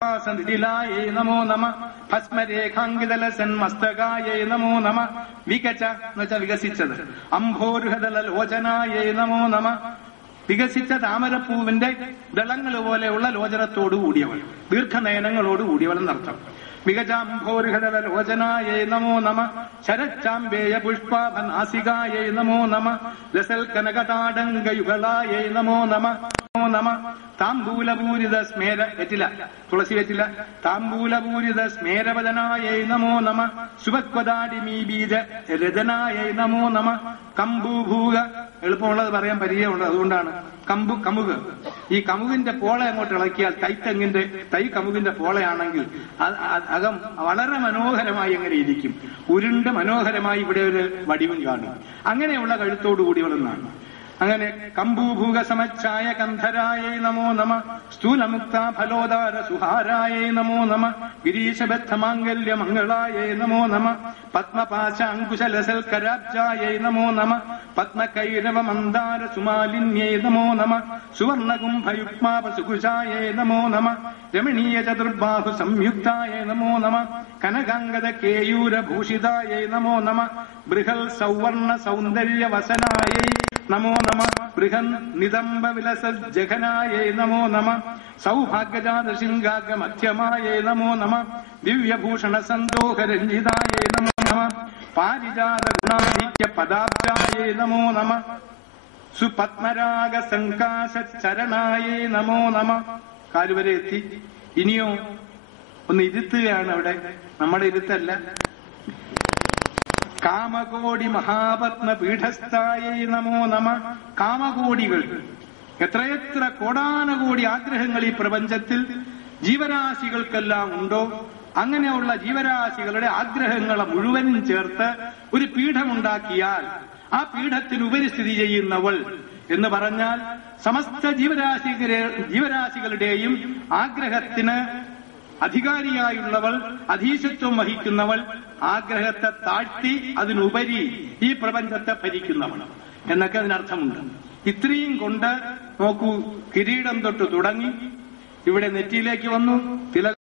സന്ധിലായേ നമോ നമ ഭസ്മരേഖാങ്കിതലസൻ മസ്തകായേ നമോ നമ വികച എന്ന് വെച്ചാൽ വികസിച്ചത് അംഭോരുഹദലോചനായേ നമോ നമ വികസിച്ച താമരപ്പൂവിന്റെ ദളങ്ങൾ പോലെയുള്ള ലോചനത്തോടു കൂടിയവൾ, ദീർഘനയനങ്ങളോട് കൂടിയവൾ എന്നർത്ഥം. വിഗജാംഭോരുഹദലോചനായേ നമോ നമ ശരച്ചാംബേയ പുഷ്പാഭനാസികായേ നമോ നമ ലസൽ കനകതാടങ്കയുഗളായേ നമോ നമ നമ താംബൂലപൂരിത സ്മേര വെറ്റില തുളസി വെറ്റില താംബൂലപൂരിത സ്മേരവദനായേ നമോ നമ സുഭക്വദാടിമീ ബീജ രജനായേ നമോ നമ കമ്പൂഭൂക എളുപ്പമുള്ളത് പറയാൻ പരിചയമുണ്ട്, അതുകൊണ്ടാണ് കമുക്. ഈ കമുകിന്റെ പോള അങ്ങോട്ട് ഇളക്കിയാൽ തൈ കമുകിന്റെ പോളയാണെങ്കിൽ അകം വളരെ മനോഹരമായി അങ്ങനെ ഇരിക്കും, ഉരുണ്ട് മനോഹരമായി ഇവിടെ ഒരു വടിവും കാണും. അങ്ങനെയുള്ള കഴുത്തോടുകൂടി വളർന്നാണ്. അങ്ങനെ കമ്പൂഭൂക സമച്ചായ കന്ധരായേ നമോ നമ സ്ഥൂലമുക്ത ഫലോദാര സുഹാരായേ നമോ നമ ഗിരീശബദ്ധമാംഗല്യ മംഗളായേ നമോ നമ പത്മപാശ അങ്കുശലസൽക്കരാബ്ജായേ നമോ നമ പത്മകൈരവ മന്ദാര സുമാലിന്യേ നമോ നമ സുവർണകുംഭയുഗ്മാപസുകുശായേ നമോ നമ രമണീയ ചതുർബാഹു സംയുക്തായേ നമോ നമ കനകാംഗത കേയൂരഭൂഷിതായേ നമോ നമ ബൃഹൽ സൗവർണ സൗന്ദര്യ വസനായേ നമോ നമ ബൃഹൻ നിതംബ വിലസ ജഘനായേ നമോ നമ സൗഭാഗ്യജാത ശൃംഗാഗ്ര മധ്യമായേ നമോ നമ ദിവ്യഭൂഷണ സന്തോഹരഞ്ജിതായേ നമോ നമ പാരിജാത ഗുണാധിക്യ പദാബ്ജായേ നമോ നമ സുപത്മരാഗ സംകാശ ചരണായേ നമോ നമ. കാലുവരെ എത്തി. ഇനിയോ ഒന്ന് ഇരുത്തുകയാണ് അവിടെ, നമ്മുടെ ഇരുത്തല്ല. കാമകോടി മഹാപത്മ പീഠസ്ഥായേ നമോ നമ. കാമകോടികൾ, എത്രയെത്ര കോടാനകോടി ആഗ്രഹങ്ങൾ ഈ പ്രപഞ്ചത്തിൽ ജീവരാശികൾക്കെല്ലാം ഉണ്ടോ, അങ്ങനെയുള്ള ജീവരാശികളുടെ ആഗ്രഹങ്ങളെ മുഴുവനും ചേർത്ത് ഒരു പീഠമുണ്ടാക്കിയാൽ ആ പീഠത്തിനുപരി സ്ഥിതി ചെയ്യുന്നവൾ എന്ന് പറഞ്ഞാൽ സമസ്ത ജീവരാശികളുടെയും ആഗ്രഹത്തിന് അധികാരിയായുള്ളവൾ, അധീശത്വം വഹിക്കുന്നവൾ, ആഗ്രഹത്തെ താഴ്ത്തി അതിനുപരി ഈ പ്രപഞ്ചത്തെ ഭരിക്കുന്നവൾ എന്നൊക്കെ അതിനർത്ഥമുണ്ട്. ഇത്രയും കൊണ്ട് നോക്കൂ, കിരീടം തൊട്ട് തുടങ്ങി ഇവിടെ നെറ്റിയിലേക്ക് വന്നു,